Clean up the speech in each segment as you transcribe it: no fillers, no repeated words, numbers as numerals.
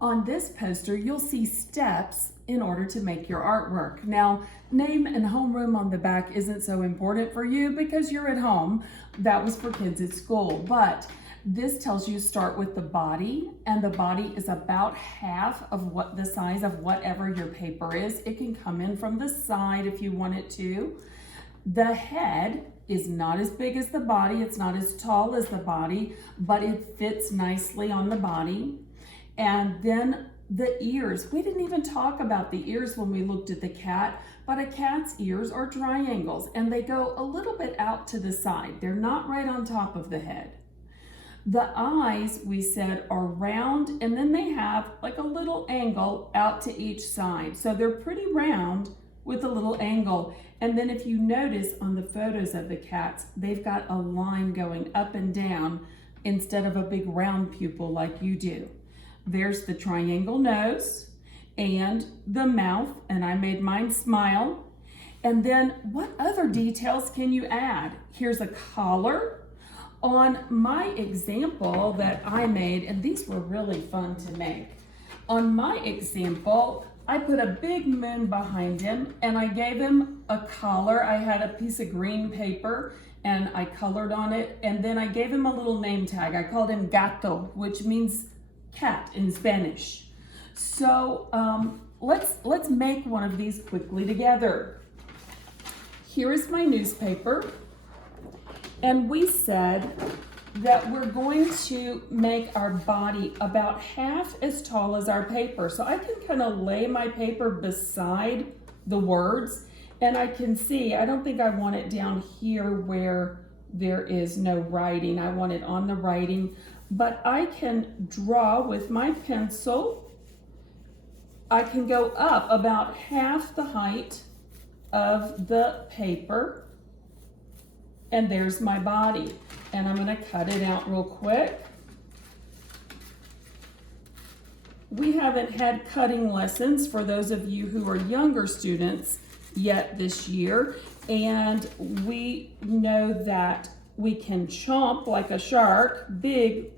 On this poster, you'll see steps in order to make your artwork. Now, name and homeroom on the back isn't so important for you because you're at home. That was for kids at school, but this tells you start with the body, and the body is about half of what the size of whatever your paper is. It can come in from the side if you want it to. The head is not as big as the body, it's not as tall as the body, but it fits nicely on the body. And then the ears, we didn't even talk about the ears when we looked at the cat, but a cat's ears are triangles and they go a little bit out to the side. They're not right on top of the head. The eyes, we said, are round, and then they have like a little angle out to each side. So they're pretty round with a little angle. And then if you notice on the photos of the cats, they've got a line going up and down instead of a big round pupil like you do. There's the triangle nose and the mouth, and I made mine smile. And then what other details can you add? Here's a collar. On my example that I made, and these were really fun to make. On my example, I put a big moon behind him and I gave him a collar. I had a piece of green paper and I colored on it, and then I gave him a little name tag. I called him Gato, which means cat in Spanish. So let's make one of these quickly together. Here is my newspaper, and we said that we're going to make our body about half as tall as our paper. So I can kind of lay my paper beside the words, and I can see, I don't think I want it down here where there is no writing. I want it on the writing. But I can draw with my pencil. I can go up about half the height of the paper, and there's my body. And I'm gonna cut it out real quick. We haven't had cutting lessons for those of you who are younger students yet this year, and we know that we can chomp like a shark, big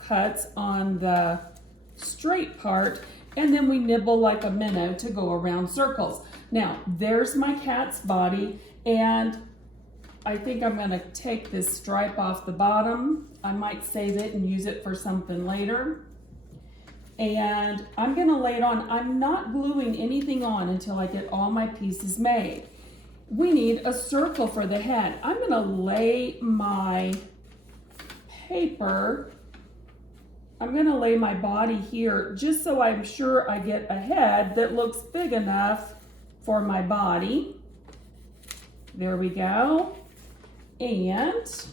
cuts on the straight part, and then we nibble like a minnow to go around circles. Now, there's my cat's body, and I think I'm gonna take this stripe off the bottom. I might save it and use it for something later. And I'm gonna lay it on. I'm not gluing anything on until I get all my pieces made. We need a circle for the head. I'm gonna lay my paper, I'm gonna lay my body here just so I'm sure I get a head that looks big enough for my body. There we go. And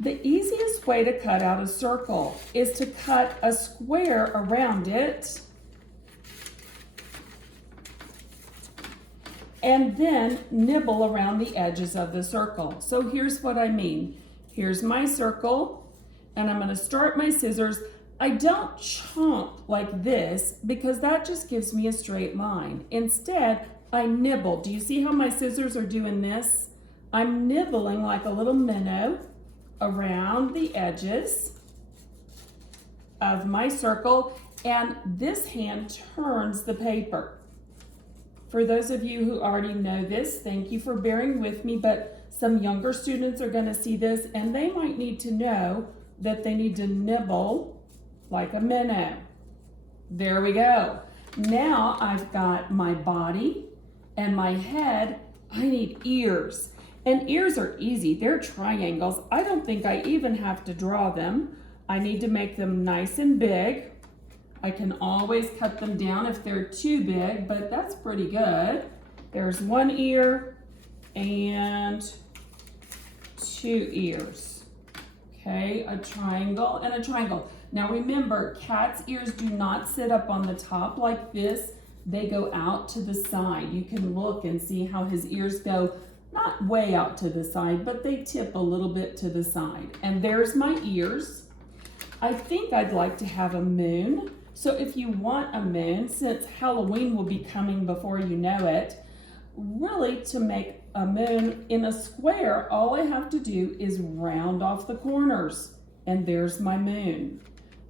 the easiest way to cut out a circle is to cut a square around it and then nibble around the edges of the circle. So here's what I mean. Here's my circle, and I'm gonna start my scissors. I don't chomp like this because that just gives me a straight line. Instead, I nibble. Do you see how my scissors are doing this? I'm nibbling like a little minnow around the edges of my circle, and this hand turns the paper. For those of you who already know this, thank you for bearing with me, but some younger students are gonna see this and they might need to know that they need to nibble like a minnow. There we go. Now I've got my body and my head. I need ears. And ears are easy. They're triangles. I don't think I even have to draw them. I need to make them nice and big. I can always cut them down if they're too big, but that's pretty good. There's one ear and two ears. Okay, a triangle and a triangle. Now remember, cat's ears do not sit up on the top like this. They go out to the side. You can look and see how his ears go, not way out to the side, but they tip a little bit to the side. And there's my ears. I think I'd like to have a moon. So if you want a moon, since Halloween will be coming before you know it, really to make a moon in a square, all I have to do is round off the corners, and there's my moon.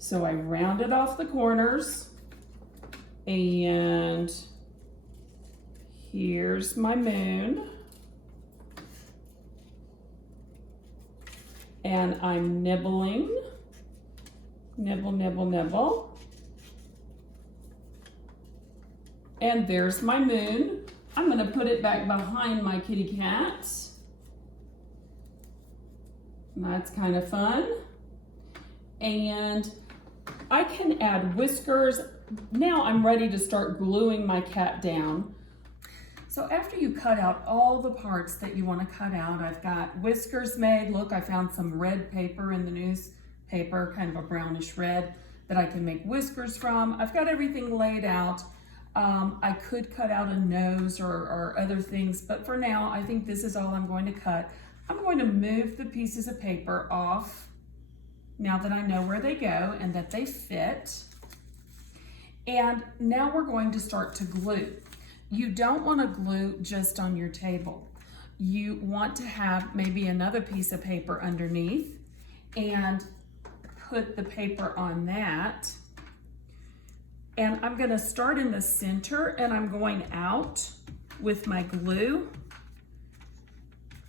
So I rounded off the corners, and here's my moon. And I'm nibbling, nibble, nibble, nibble. And there's my moon. I'm gonna put it back behind my kitty cat. That's kind of fun. And I can add whiskers. Now I'm ready to start gluing my cat down. So after you cut out all the parts that you want to cut out, I've got whiskers made. Look, I found some red paper in the newspaper, kind of a brownish red, that I can make whiskers from. I've got everything laid out. I could cut out a nose or other things, but for now, I think this is all I'm going to cut. I'm going to move the pieces of paper off now that I know where they go and that they fit. And now we're going to start to glue. You don't want to glue just on your table. You want to have maybe another piece of paper underneath and put the paper on that. And I'm going to start in the center and I'm going out with my glue.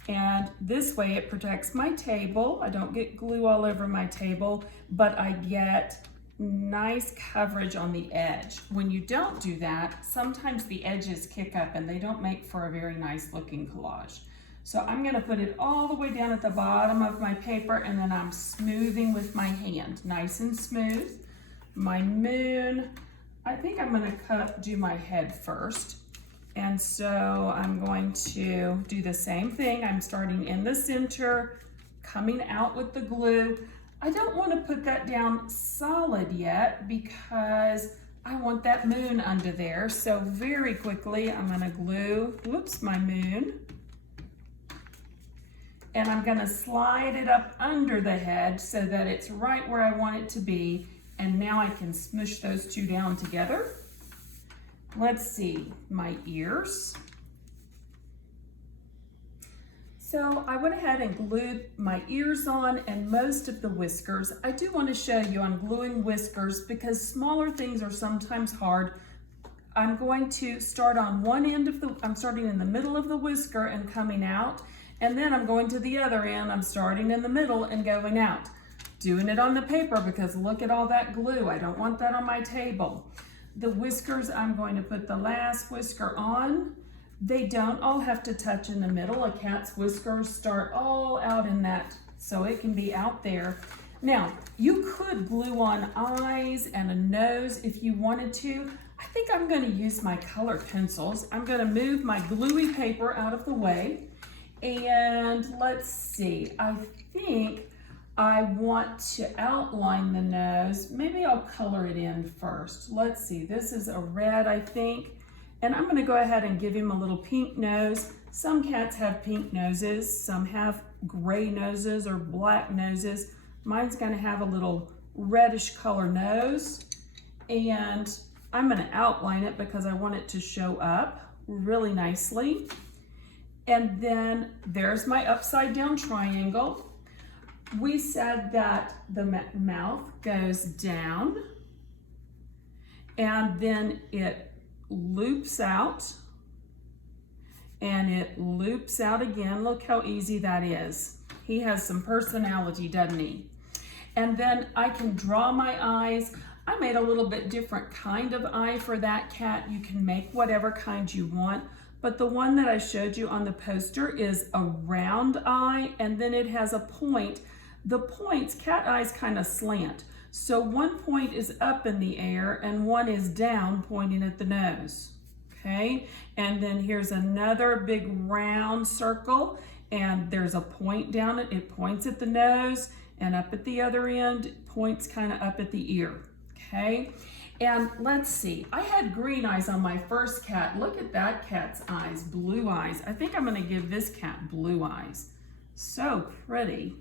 And this way it protects my table. I don't get glue all over my table, but I get nice coverage on the edge. When you don't do that, sometimes the edges kick up and they don't make for a very nice looking collage. So I'm gonna put it all the way down at the bottom of my paper, and then I'm smoothing with my hand, nice and smooth. My moon, I think I'm gonna do my head first. And so I'm going to do the same thing. I'm starting in the center, coming out with the glue. I don't want to put that down solid yet because I want that moon under there. So very quickly, I'm going to glue, my moon. And I'm going to slide it up under the head so that it's right where I want it to be. And now I can smush those two down together. Let's see, my ears. So I went ahead and glued my ears on and most of the whiskers. I do want to show you I'm gluing whiskers because smaller things are sometimes hard. I'm going to start on one end of I'm starting in the middle of the whisker and coming out, and then I'm going to the other end. I'm starting in the middle and going out. Doing it on the paper because look at all that glue. I don't want that on my table. The whiskers, I'm going to put the last whisker on. They don't all have to touch in the middle. A cat's whiskers start all out in that, so it can be out there. Now, you could glue on eyes and a nose if you wanted to. I think I'm going to use my color pencils. I'm going to move my gluey paper out of the way. And let's see, I think I want to outline the nose. Maybe I'll color it in first. Let's see, this is a red, I think. And I'm gonna go ahead and give him a little pink nose. Some cats have pink noses, some have gray noses or black noses. Mine's gonna have a little reddish color nose. And I'm gonna outline it because I want it to show up really nicely. And then there's my upside down triangle. We said that the mouth goes down and then it loops out and it loops out again. Look how easy that is. He has some personality, doesn't he? And then I can draw my eyes. I made a little bit different kind of eye for that cat. You can make whatever kind you want, but the one that I showed you on the poster is a round eye, and then it has a point. The points, cat eyes kind of slant. So one point is up in the air and one is down pointing at the nose, okay? And then here's another big round circle and there's a point down it. It points at the nose, and up at the other end, points kind of up at the ear, okay? And let's see, I had green eyes on my first cat. Look at that cat's eyes, blue eyes. I think I'm gonna give this cat blue eyes. So pretty.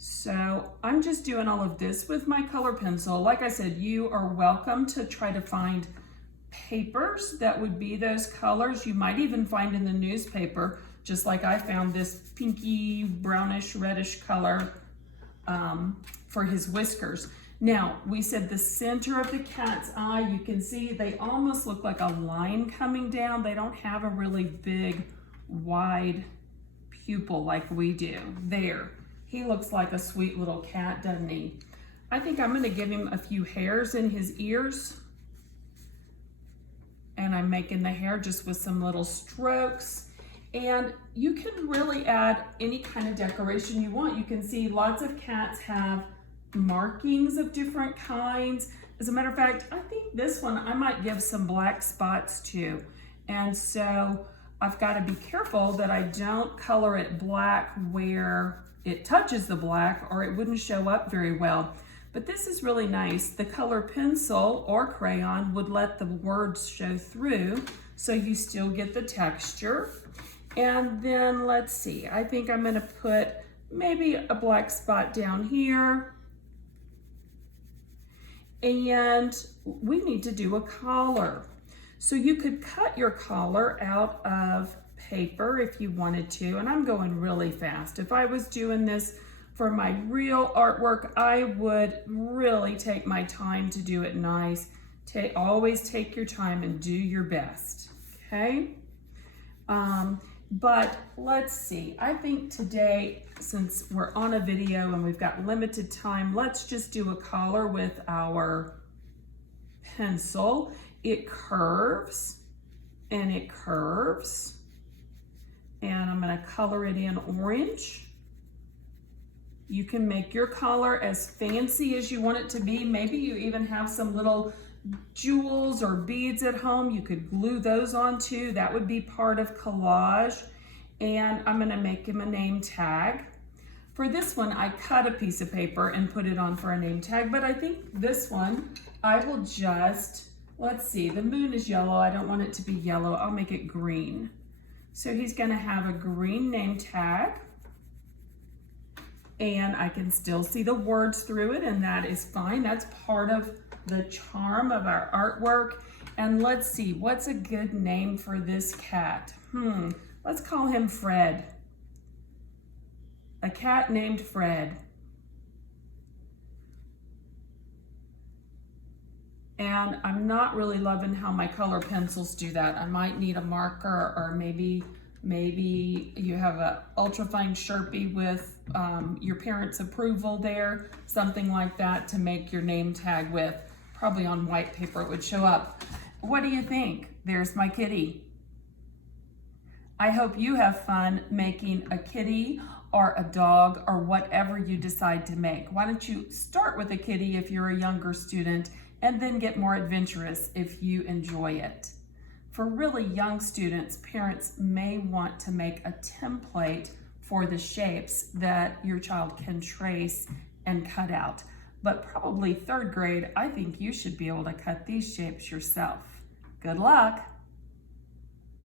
So I'm just doing all of this with my color pencil. Like I said, you are welcome to try to find papers that would be those colors. You might even find in the newspaper, just like I found this pinky, brownish, reddish color for his whiskers. Now, we said the center of the cat's eye, you can see they almost look like a line coming down. They don't have a really big, wide pupil like we do. There, he looks like a sweet little cat, doesn't he? I think I'm gonna give him a few hairs in his ears. And I'm making the hair just with some little strokes. And you can really add any kind of decoration you want. You can see lots of cats have markings of different kinds. As a matter of fact, I think this one I might give some black spots to. And so I've got to be careful that I don't color it black where it touches the black or it wouldn't show up very well. But this is really nice. The color pencil or crayon would let the words show through, so you still get the texture. And then let's see, I think I'm gonna put maybe a black spot down here. And we need to do a collar. So you could cut your collar out of paper if you wanted to, and I'm going really fast. If I was doing this for my real artwork, I would really take my time to do it nice. Always take your time and do your best, okay? But let's see, I think today, since we're on a video and we've got limited time, let's just do a collar with our pencil. It curves and it curves. And I'm gonna color it in orange. You can make your collar as fancy as you want it to be. Maybe you even have some little jewels or beads at home. You could glue those on too. That would be part of collage. And I'm gonna make him a name tag. For this one, I cut a piece of paper and put it on for a name tag, but I think this one, I will just, let's see, the moon is yellow. I don't want it to be yellow. I'll make it green. So he's gonna have a green name tag. And I can still see the words through it, and that is fine. That's part of the charm of our artwork. And let's see, what's a good name for this cat? Let's call him Fred. A cat named Fred. And I'm not really loving how my color pencils do that. I might need a marker, or maybe you have a ultrafine Sharpie with your parents' approval there, something like that to make your name tag with. Probably on white paper it would show up. What do you think? There's my kitty. I hope you have fun making a kitty or a dog or whatever you decide to make. Why don't you start with a kitty if you're a younger student, and then get more adventurous if you enjoy it. For really young students, parents may want to make a template for the shapes that your child can trace and cut out. But probably third grade, I think you should be able to cut these shapes yourself. Good luck.